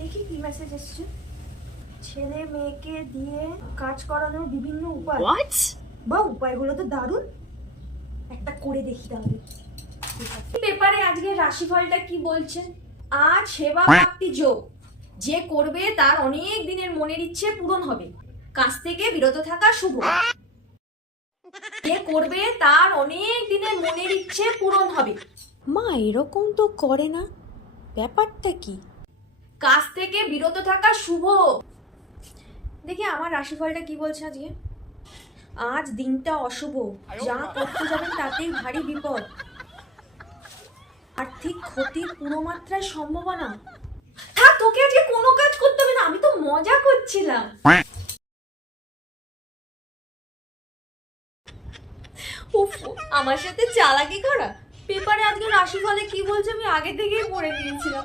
দেখি কি মেসেজ এসছে। ছেলে মেয়েকে দিয়ে কাজ করানোর বিভিন্ন উপায়। বা উপায়গুলো তো দারুণ, একটা করে দেখি তাহলে। পেপারে আজকে রাশিফলটা কি বলছে? আজ সেবা প্রাপ্তি যোগ, যে করবে তার অনেক দিনের মনের ইচ্ছে পূরণ হবে, কাজ থেকে বিরত থাকা শুভ। যে করবে তার অনেক দিনের মনের ইচ্ছে পূরণ হবে। মা এরকম তো করে না, ব্যাপারটা কি? কাজ থেকে বিরত থাকা শুভ। দেখি আমার রাশিফলটা কি বলছে আজকে। আজ দিনটা অশুভ, যা করতে যাবেন তাতেই ভারী বিপদ, আর্থিক ক্ষতির পুরো মাত্রায় সম্ভাবনা। থাক, তোকে আজকে কোনো কাজ করতে হবে না, আমি তো মজা করছিলাম। উফ, আমার সাথে চালাকি করা। পেপারে আজকে রাশিফলে কি বলছে আমি আগে থেকেই পড়ে নিয়েছিলাম।